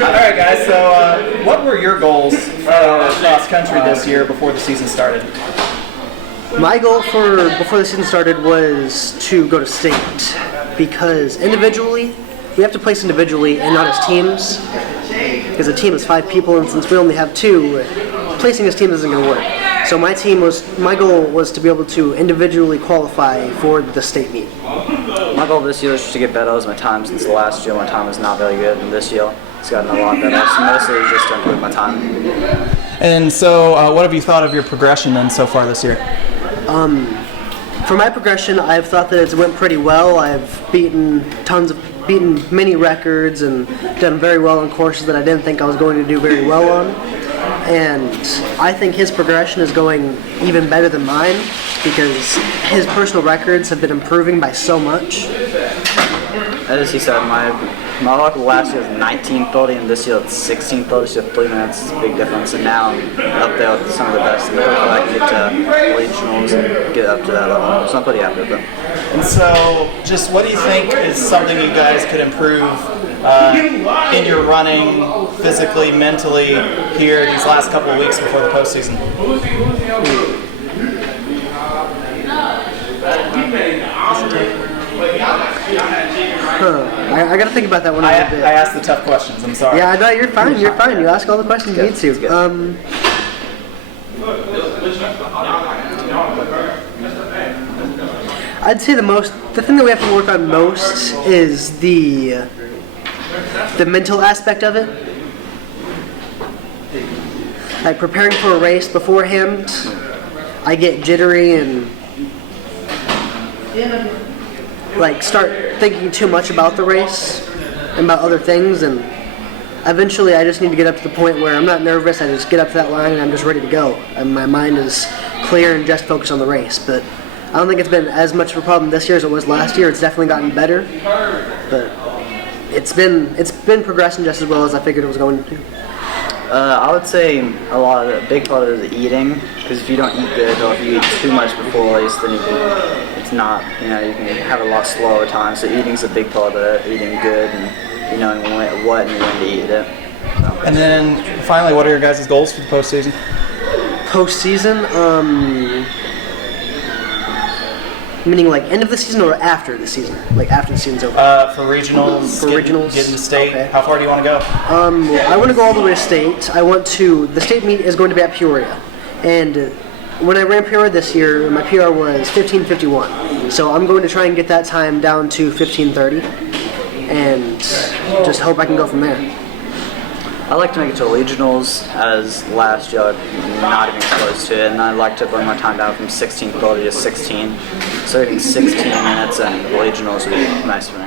right, guys. So, what were your goals for cross country this year before the season started? My goal for before the season started was to go to state because individually, we have to place individually and not as teams. Because a team is 5 people, and since we only have 2, placing as teams isn't going to work. So my goal was to be able to individually qualify for the state meet. My goal this year was just to get better as my time, since the last year my time was not very good, and this year it's gotten a lot better. So mostly just to improve my time. And so, what have you thought of your progression then so far this year? For my progression, I've thought that it's went pretty well. I've beaten many records and done very well on courses that I didn't think I was going to do very well on. And I think his progression is going even better than mine because his personal records have been improving by so much. As he said, my record last year was 19:30, and this year it's 16:30, so 3 minutes is a big difference. And now I'm up there with some of the best, and hopefully I can get to regionals and get up to that level. So I'm pretty happy with it. And so, just what do you think is something you guys could improve in your running, physically, mentally, here these last couple of weeks before the postseason? I got to think about that one a little bit. I asked the tough questions. I'm sorry. Yeah, no, you're fine. You're fine. You ask all the questions you need to. I'd say the thing that we have to work on most is the mental aspect of it. Like preparing for a race beforehand, I get jittery and like start thinking too much about the race and about other things, and eventually I just need to get up to the point where I'm not nervous. I just get up to that line and I'm just ready to go, and my mind is clear and just focused on the race. But I don't think it's been as much of a problem this year as it was last year. It's definitely gotten better, but it's been progressing just as well as I figured it was going to. I would say a big part of it is eating, because if you don't eat good or if you eat too much before a race, then you can have a lot slower time. So eating's a big part of it, eating good and knowing what and when to eat it. So. And then finally, what are your guys' goals for the postseason? Meaning like end of the season or after the season? Like after the season's over? For regionals, getting to state. Okay. How far do you want to go? I want to go all the way to state. The state meet is going to be at Peoria. And when I ran Peoria this year, my PR was 15:51. So I'm going to try and get that time down to 15:30 and just hope I can go from there. I'd like to make it to regionals, as last year I'm not even close to it, and I'd like to bring my time down from 16:30 to 16. So getting 16 minutes and regionals would be nice for me.